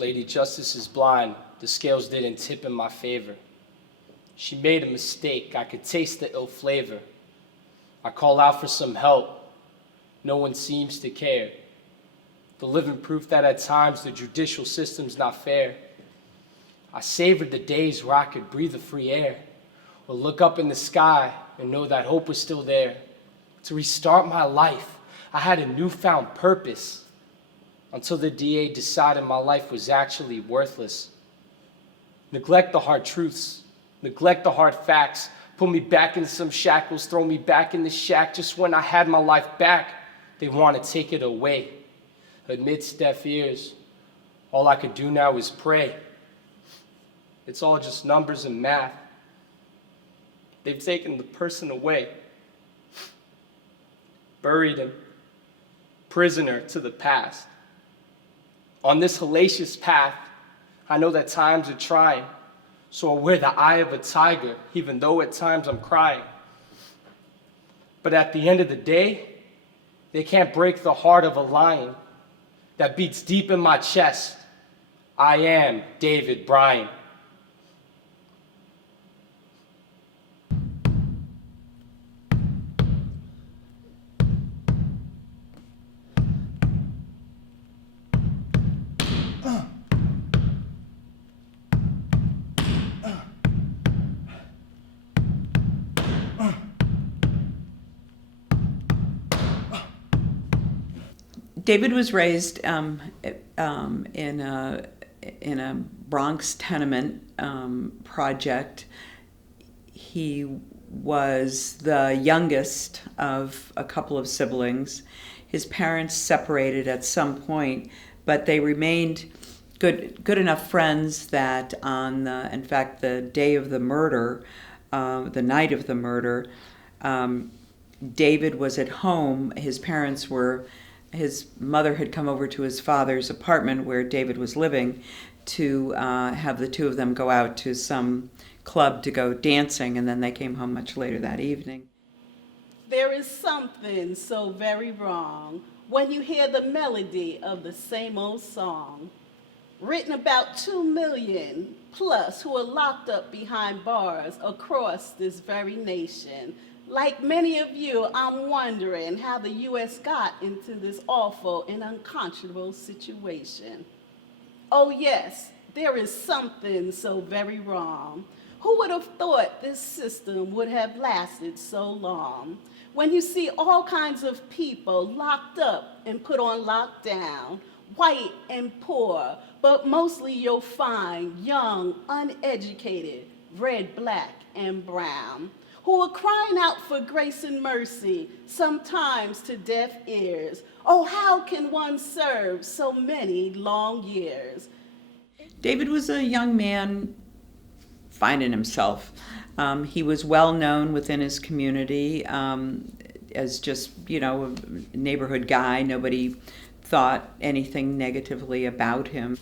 Lady Justice is blind. The scales didn't tip in my favor. She made a mistake. I could taste the ill flavor. I call out for some help. No one seems to care. The living proof that at times the judicial system's not fair. I savored the days where I could breathe the free air, or look up in the sky and know that hope was still there. To restart my life, I had a newfound purpose, until the DA decided my life was actually worthless. Neglect the hard truths, neglect the hard facts, put me back in some shackles, throw me back in the shack. Just when I had my life back, they want to take it away. Amidst deaf ears, all I could do now is pray. It's all just numbers and math. They've taken the person away, buried him, prisoner to the past. On this hellacious path, I know that times are trying, so I wear the eye of a tiger, even though at times I'm crying. But at the end of the day, they can't break the heart of a lion that beats deep in my chest. I am David Bryant. David was raised in a Bronx tenement project. He was the youngest of a couple of siblings. His parents separated at some point, but they remained good enough friends that in fact, the day of the murder, the night of the murder, David was at home. His mother had come over to his father's apartment where David was living to have the two of them go out to some club to go dancing, and then they came home much later that evening. There is something so very wrong when you hear the melody of the same old song, written about 2 million plus who are locked up behind bars across this very nation. Like many of you, I'm wondering how the U.S. got into this awful and unconscionable situation. Oh yes, there is something so very wrong. Who would have thought this system would have lasted so long? When you see all kinds of people locked up and put on lockdown, white and poor, but mostly you'll find young, uneducated, red, black, and brown, who are crying out for grace and mercy, sometimes to deaf ears. Oh, how can one serve so many long years? David was a young man finding himself. He was well known within his community as just, a neighborhood guy. Nobody thought anything negatively about him.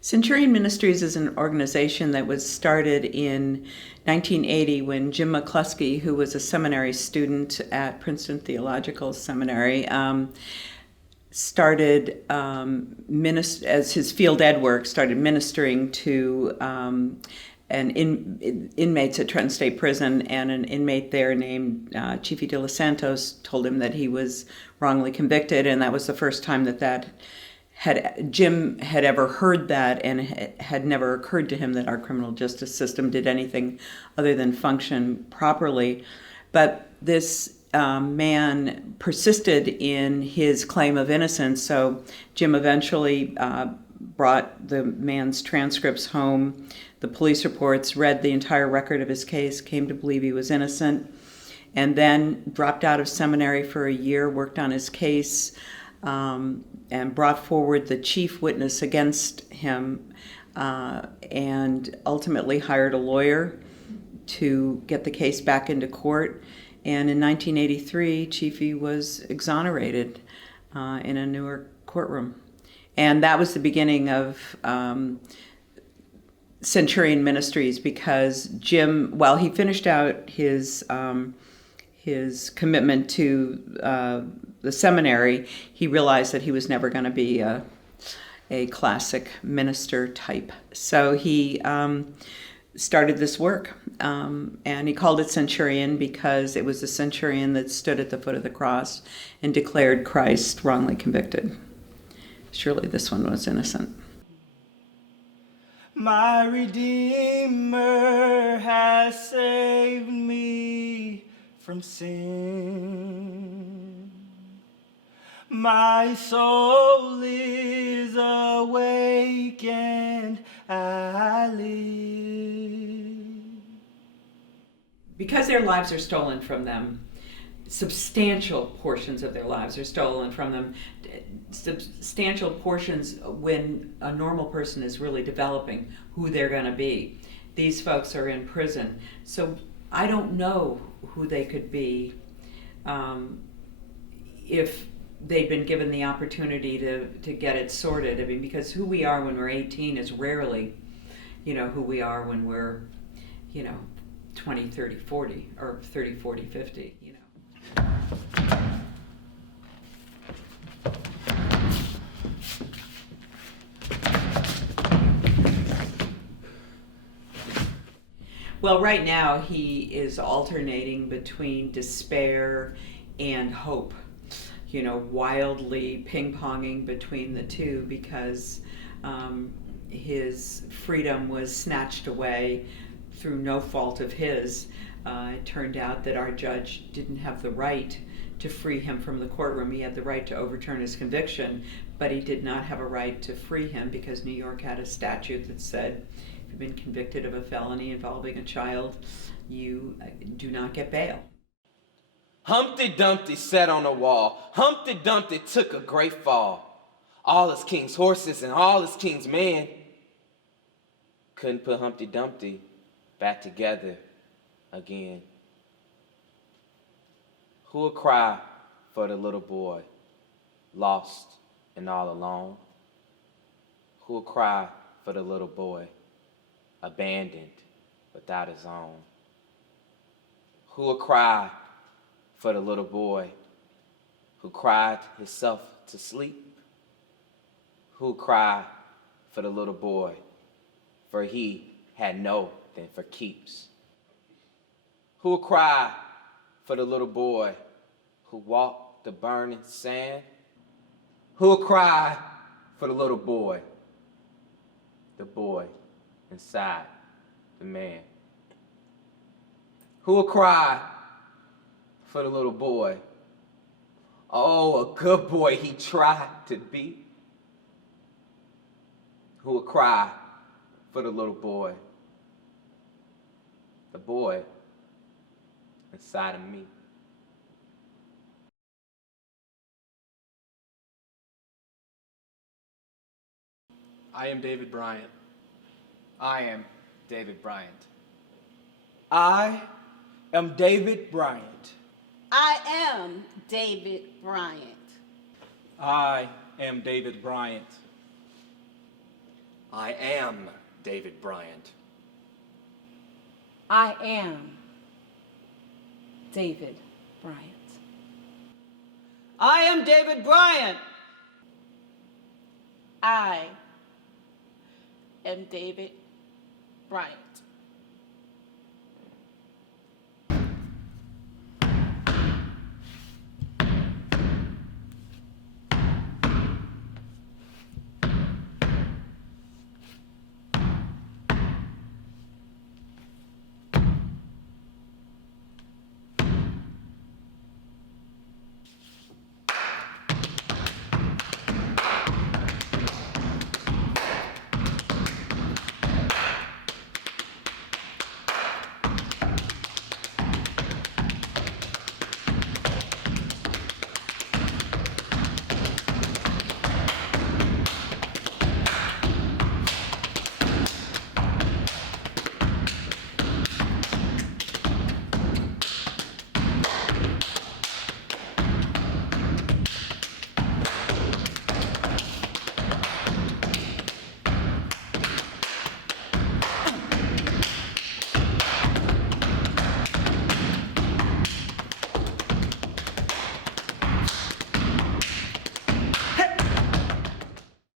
Centurion Ministries is an organization that was started in 1980 when Jim McCluskey, who was a seminary student at Princeton Theological Seminary, started as his field ed work, started ministering to inmates at Trenton State Prison, and an inmate there named Chiefy De Los Santos told him that he was wrongly convicted, and that was the first time that Jim had ever heard that, and it had never occurred to him that our criminal justice system did anything other than function properly. But this man persisted in his claim of innocence, so Jim eventually brought the man's transcripts home, the police reports, read the entire record of his case, came to believe he was innocent, and then dropped out of seminary for a year, worked on his case, and brought forward the chief witness against him, and ultimately hired a lawyer to get the case back into court. And in 1983, Chiefy was exonerated in a Newark courtroom. And that was the beginning of Centurion Ministries, because Jim, while he finished out his commitment to the seminary, he realized that he was never going to be a classic minister type. So he started this work, and he called it Centurion because it was the centurion that stood at the foot of the cross and declared Christ wrongly convicted. Surely this one was innocent. My Redeemer has saved me from sin. My soul is awake and I live. Because their lives are stolen from them, substantial portions of their lives are stolen from them, substantial portions when a normal person is really developing who they're going to be. These folks are in prison. So I don't know who they could be if they'd been given the opportunity to get it sorted. I mean, because who we are when we're 18 is rarely, who we are when we're, 20, 30, 40, or 30, 40, 50, Well, right now he is alternating between despair and hope, wildly ping-ponging between the two, because his freedom was snatched away through no fault of his. It turned out that our judge didn't have the right to free him from the courtroom. He had the right to overturn his conviction, but he did not have a right to free him because New York had a statute that said if you've been convicted of a felony involving a child, you do not get bail. Humpty Dumpty sat on a wall. Humpty Dumpty took a great fall. All his king's horses and all his king's men couldn't put Humpty Dumpty back together again. Who will cry for the little boy, lost and all alone? Who will cry for the little boy, abandoned without his own? Who will cry for the little boy who cried himself to sleep? Who will cry for the little boy, for he had no than for keeps? Who will cry for the little boy who walked the burning sand? Who will cry for the little boy inside the man? Who will cry for the little boy? Oh, a good boy he tried to be. Who will cry for the little boy inside of me? I am David Bryant. I am David Bryant. I am David Bryant. I am David Bryant. I am David Bryant. I am David Bryant. I am David Bryant. I am David Bryant. I am David Bryant.